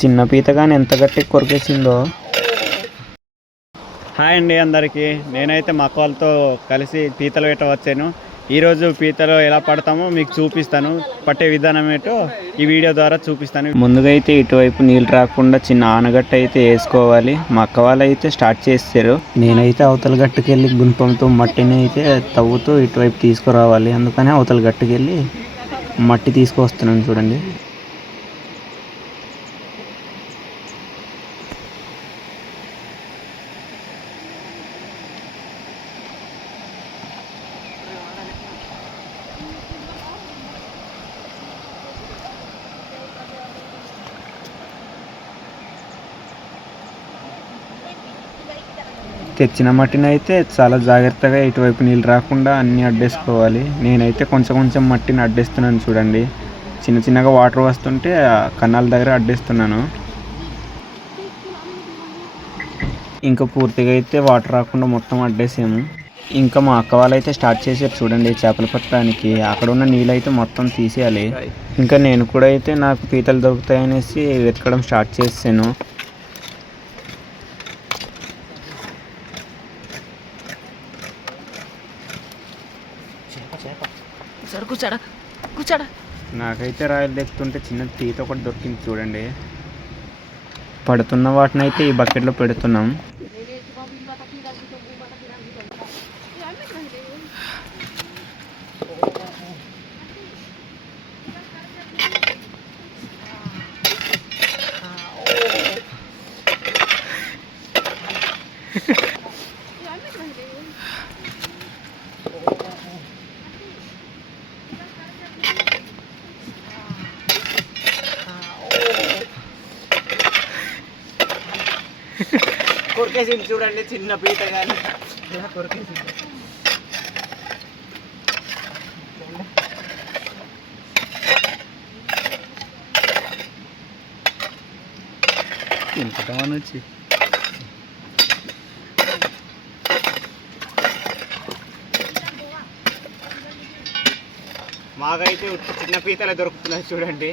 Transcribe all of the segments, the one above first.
చిన్న పీత కానీ ఎంత గట్టి కొరికేసిందో. హాయ్ అండి అందరికీ. నేనైతే మా అక్క వాళ్ళతో కలిసి పీతలు వేట వచ్చాను. ఈరోజు పీతలు ఎలా పడతామో మీకు చూపిస్తాను. పట్టే విధానం ఏంటో ఈ వీడియో ద్వారా చూపిస్తాను. ముందుగా అయితే ఇటువైపు నీళ్ళు రాకుండా చిన్న ఆనగట్ట అయితే వేసుకోవాలి. మా అక్క వాళ్ళు అయితే స్టార్ట్ చేస్తారు. నేనైతే అవతల గట్టుకెళ్ళి గుంపంతో మట్టిని అయితే తవ్వుతూ ఇటువైపు తీసుకురావాలి. అందుకనే అవతల గట్టుకెళ్ళి మట్టి తీసుకొస్తున్నాను చూడండి. తెచ్చిన మట్టిని అయితే చాలా జాగ్రత్తగా ఇటువైపు నీళ్ళు రాకుండా అన్నీ అడ్డేసుకోవాలి. నేనైతే కొంచెం కొంచెం మట్టిని అడ్డేస్తున్నాను చూడండి. చిన్న చిన్నగా వాటర్ వస్తుంటే కన్నాల దగ్గర అడ్డేస్తున్నాను. ఇంకా పూర్తిగా అయితే వాటర్ రాకుండా మొత్తం అడ్డేసాము. ఇంకా మా అక్క వాళ్ళు అయితే స్టార్ట్ చేసారు చూడండి చేపలు పట్టడానికి. అక్కడ ఉన్న నీళ్ళు అయితే మొత్తం తీసేయాలి. ఇంకా నేను కూడా అయితే నాకు పీతలు దొరుకుతాయనేసి వెతకడం స్టార్ట్ చేసాను. నాకైతే రాయలు దెక్కుతుంటే చిన్న పీత ఒకటి దొరికింది చూడండి. పడుతున్న వాటిని అయితే ఈ బకెట్లో పెడుతున్నాం. కొరికేసింది చూడండి చిన్న పీత కానీ కొరికేసింది. తింటామని వచ్చి మాకైతే చిన్న పీతలే దొరుకుతున్నాయి చూడండి.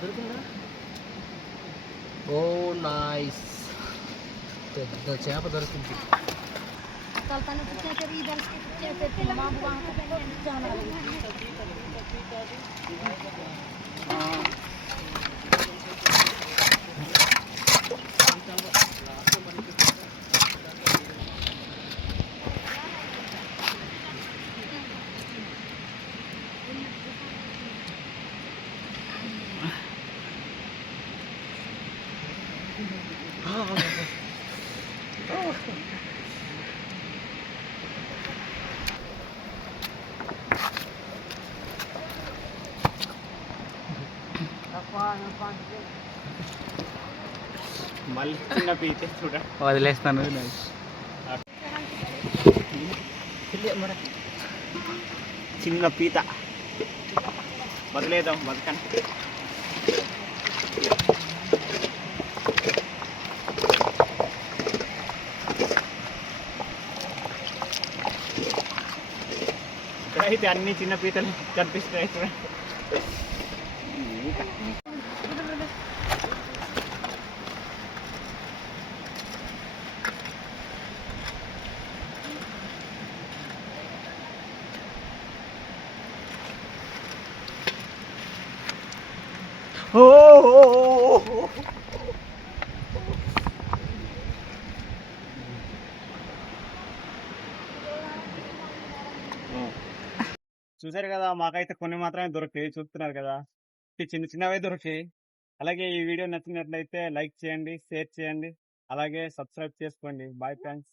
దొరికిందా? ఓ నైస్, పెద్ద చేప దొరికింది. మళ్ళీ చిన్న పీత చూడండి వదిలేస్తాను. చిన్న పీత వదిలేద్దాం బతకని. ఇక్కడైతే అన్ని చిన్న పీతలు కనిపిస్తున్నాయి చూడండి. ఓ చూసారు కదా, మాకైతే కొన్ని మాత్రమే దొరికాయి, చూస్తున్నారు కదా, చిన్న చిన్నవే దొరికాయి. అలాగే ఈ వీడియో నచ్చినట్లయితే లైక్ చేయండి, షేర్ చేయండి, అలాగే సబ్స్క్రైబ్ చేసుకోండి. Bye friends.